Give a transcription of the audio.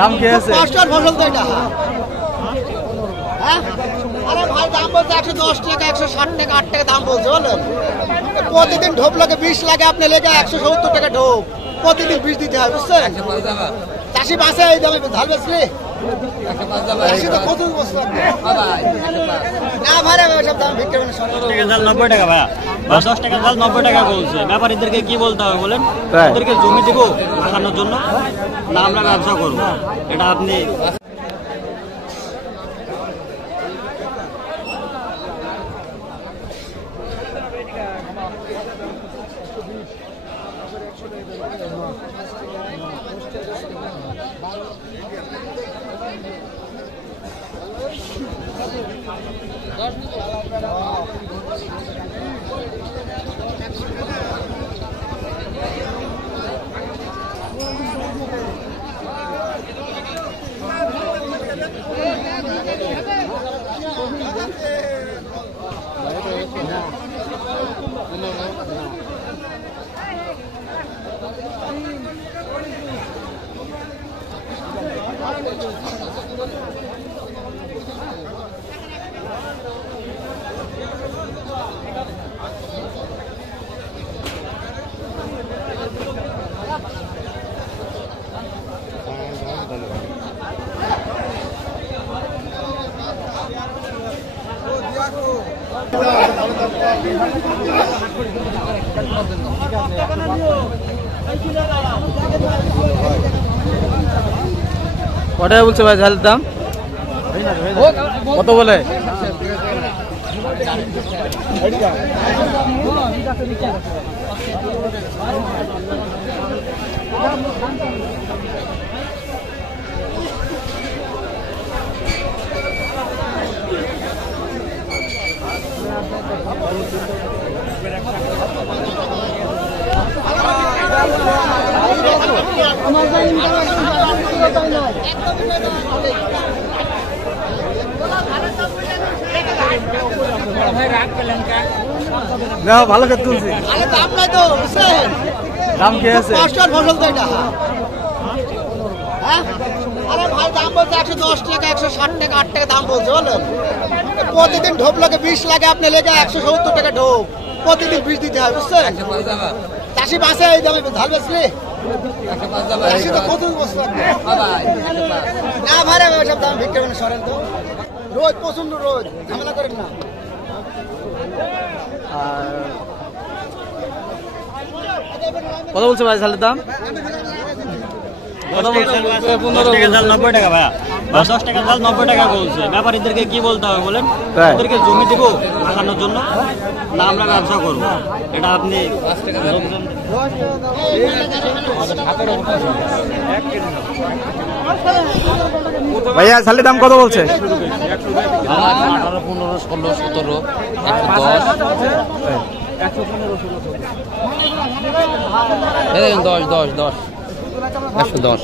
দাম কি আছে? কষ্টের ফসল তো এটা। হ্যাঁ, আরে ভাই দাম বলছে 110 টাকা, 160 টাকা, 8 টাকা দাম বলছে, বলেন। প্রতিদিন ঢোপ লাগে 20 লাগে, আপনি লেগে 170 টাকা ঢোপ, প্রতিদিন 20 দিতে হয়, বুঝছেন? চাষি বাসে এই দামে ধান বেচলে চাষি তো কত বস্তা না ভাড়া সব দাম বিক্রি করে 90 টাকা ভাই, 10 টাকা চাল 90 টাকা বলছে। ব্যাপারীদেরকে কি বলতে হবে বলেন? ওদেরকে জমি দিব লাগানোর জন্য, না আমরা ব্যবসা করবো? এটা আপনি কটায় বলছে ভাই ঝালের দাম? কত বলে? ভালো খেতে তুলছি। দাম নাই তো, বুঝছেন? দাম কি আছে? কষ্টের ফসল তো এটা। হ্যাঁ, আরে ভাই দাম বলছে 110 টাকা, 160 টাকা, 8 টাকা দাম বলছে, বলেন। প্রতিদিন ঢোপ লাগে 20 লাগে, আপনি লেগে 170 টাকা ঢোপ, প্রতিদিন 20 দিতে হয়, বুঝছেন? চাষি বাসে এই দামে ধান বেচলে চাষি তো কত বস্তা না ভাড়া সব দাম বিক্রি করে সরেন তো। রোজ প্রচন্ড রোজ, ঝামেলা করেন না। কত বলছে ভাই ঝালের দাম? 10 টাকা চাল 90 টাকা ভাই, 10 টাকা চাল 90 টাকা বলছে। ব্যাপারীদেরকে কি বলতে হবে বলেন? ওদেরকে জমি দিব লাগানোর জন্য, না আমরা ব্যবসা করবো? এটা আপনি ভাইয়া ঝালের দাম কত বলছে? 18, 15, 16, 17, 110, 10, 110।